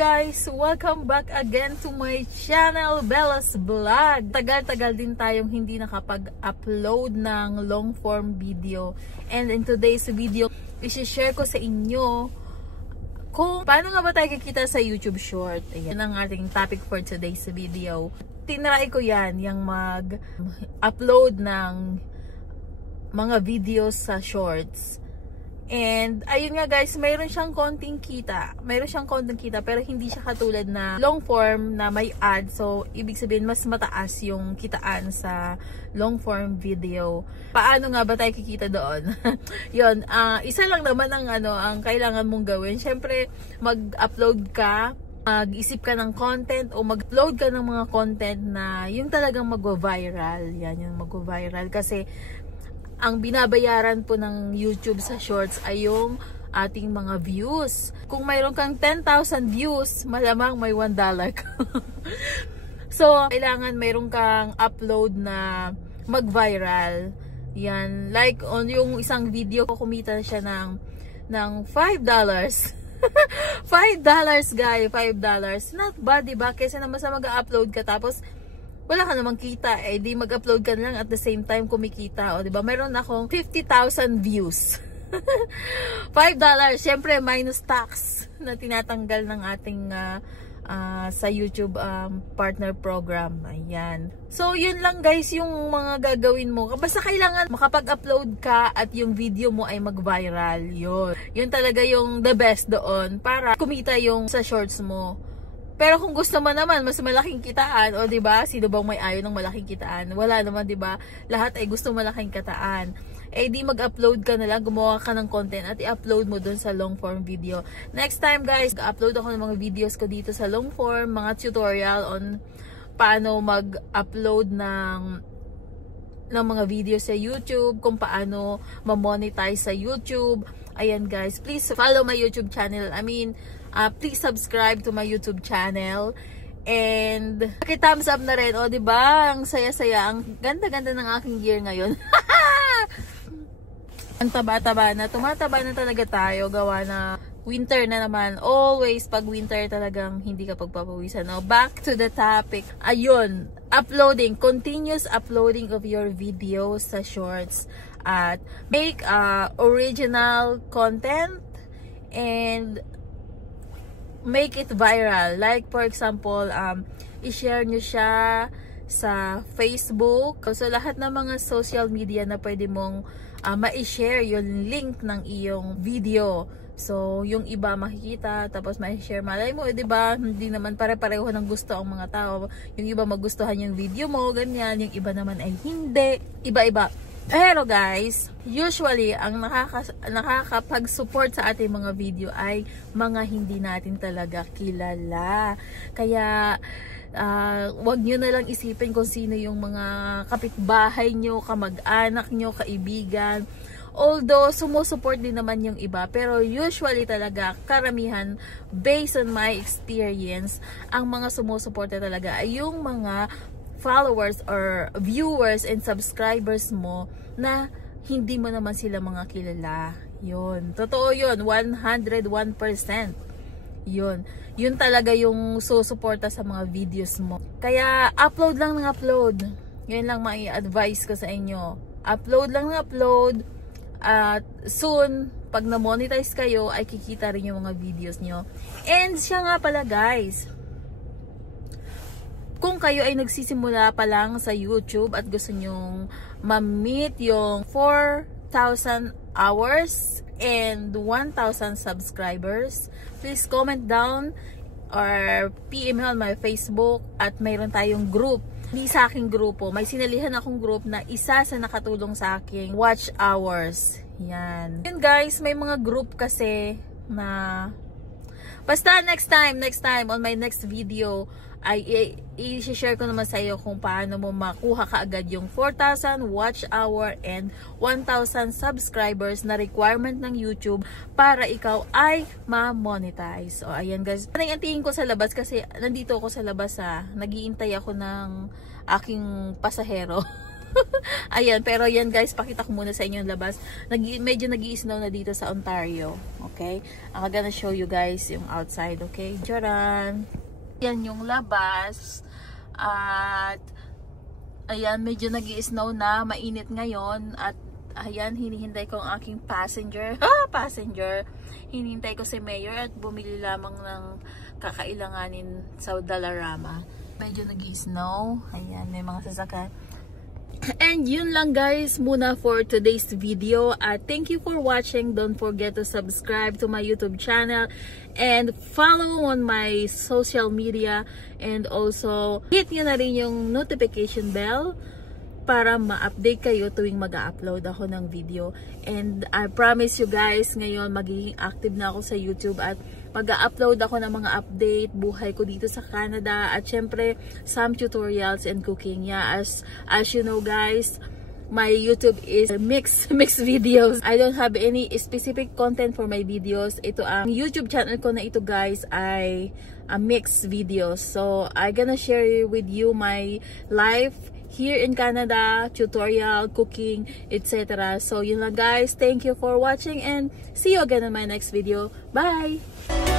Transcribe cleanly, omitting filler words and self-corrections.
guys! Welcome back again to my channel, Bella's Vlog. Tagal-tagal din tayong hindi nakapag-upload ng long form video. And in today's video, i-share ko sa inyo kung paano nga ba tayo kikita sa YouTube short. Ayan ang ating topic for today's video. Tinry ko yan, yung mag-upload ng mga videos sa shorts. And ayun nga guys, mayroon siyang konting kita. Pero hindi siya katulad na long form na may ad. So ibig sabihin mas mataas yung kitaan sa long form video. Paano nga ba tayo kikita doon? Yun, isa lang naman ang kailangan mong gawin. Syempre, mag-upload ka, mag-isip ka ng content o mag-upload ka ng mga content na yung talagang mag-viral. Yan, yung mag-viral kasi ang binabayaran po ng YouTube sa shorts ay yung ating mga views. Kung mayroon kang 10,000 views, malamang may $1 ka. So, kailangan mayroon kang upload na mag-viral. Yan. Like, on yung isang video ko, kumita siya ng $5. $5 guys, $5. Not bad, diba? Kasi naman sa mag-upload ka, tapos wala ka namang kita, di mag-upload ka lang at the same time kumikita, o diba? Meron akong 50,000 views. $5, syempre minus tax na tinatanggal ng ating sa YouTube partner program. Ayan. So, yun lang guys yung mga gagawin mo. Basta kailangan makapag-upload ka at yung video mo ay mag-viral. Yun talaga yung the best doon para kumita yung sa shorts mo. Pero kung gusto mo naman mas malaking kitaan, o 'di ba? Sino bang may ayaw ng malaking kitaan? Wala naman, 'di ba? Lahat ay gusto malaking kitaan. Di mag-upload ka na lang, gumawa ka ng content at i-upload mo dun sa long form video. Next time guys, upload ako ng mga videos ko dito sa long form, mga tutorial on paano mag-upload ng mga videos sa YouTube, kung paano ma-monetize sa YouTube. Ayan guys, please follow my YouTube channel. Please subscribe to my YouTube channel. And thumbs up na rin. O, diba? Ang saya-saya. Ang ganda-ganda ng aking gear ngayon. Ang taba-taba na. Tumataba na talaga tayo. Gawa na winter na naman. Always pag winter talagang hindi ka pagpapawisan. No? Back to the topic. Ayun. Uploading. Continuous uploading of your videos sa shorts. At make original content. And make it viral. Like for example, i-share nyo siya sa Facebook. So lahat ng mga social media na pwede mong ma-share yung link ng iyong video. So yung iba makikita, tapos ma-share. Malay mo, diba? Hindi naman pare-pareho ng gusto ang mga tao. Yung iba magustuhan yung video mo, ganyan. Yung iba naman ay hindi. Iba-iba. Pero guys, usually, ang nakakapag-support sa ating mga video ay mga hindi natin talaga kilala. Kaya, wag nyo na lang isipin kung sino yung mga kapitbahay nyo, kamag-anak nyo, kaibigan. Although, sumusupport din naman yung iba. Pero usually talaga, karamihan, based on my experience, ang mga sumusuporta talaga ay yung mga followers or viewers and subscribers mo na hindi mo naman sila mga kilala. Yun. Totoo yun. 101%. Yun. Yun talaga yung susuporta sa mga videos mo. Kaya, upload lang ng upload. Yun lang mai-advise ko sa inyo. Upload lang ng upload. At soon, pag na-monetize kayo, ay kikita rin yung mga videos nyo. And siya nga pala guys, kung kayo ay nagsisimula pa lang sa YouTube at gusto nyong ma-meet yung 4,000 hours and 1,000 subscribers, please comment down or PM me on my Facebook at mayroon tayong group. Hindi sa aking grupo, may sinalihan akong group na isa sa nakatulong sa aking watch hours. Yan. Yun guys, may mga group kasi na basta next time on my next video ay i-share ko naman sa iyo kung paano mo makuha kaagad yung 4,000 watch hour and 1,000 subscribers na requirement ng YouTube para ikaw ay ma-monetize. O ayan guys, nantiyin ko sa labas kasi nandito ako sa labas nag-iintay ako ng aking pasahero. Ayan, pero yan guys, pakita ko muna sa inyo yung labas. Medyo nag-i-snow na dito sa Ontario. Okay? I'm gonna show you guys yung outside. Okay? Jaran! Yan yung labas. At ayan, medyo nag-i-snow na. Mainit ngayon. At ayan, hinihintay ko ang aking passenger. Passenger! Hinihintay ko si Mayor at bumili lamang ng kakailanganin sa Dollarama. Medyo nag-i-snow. Ayan, may mga sasakyan. And yun lang guys muna for today's video. Thank you for watching. Don't forget to subscribe to my YouTube channel and follow on my social media, and also hit nyo na rin yung notification bell para ma-update kayo tuwing mag-upload ako ng video. And I promise you guys, ngayon magiging active na ako sa YouTube at mag-upload ako ng mga update, buhay ko dito sa Canada, at syempre some tutorials and cooking. Yeah, as you know guys, my YouTube is mixed videos. I don't have any specific content for my videos. Ito ang YouTube channel ko na ito guys ay mixed videos. So I'm gonna share with you my life here in Canada, tutorial, cooking, etc. So yun lang guys, thank you for watching and see you again in my next video. Bye!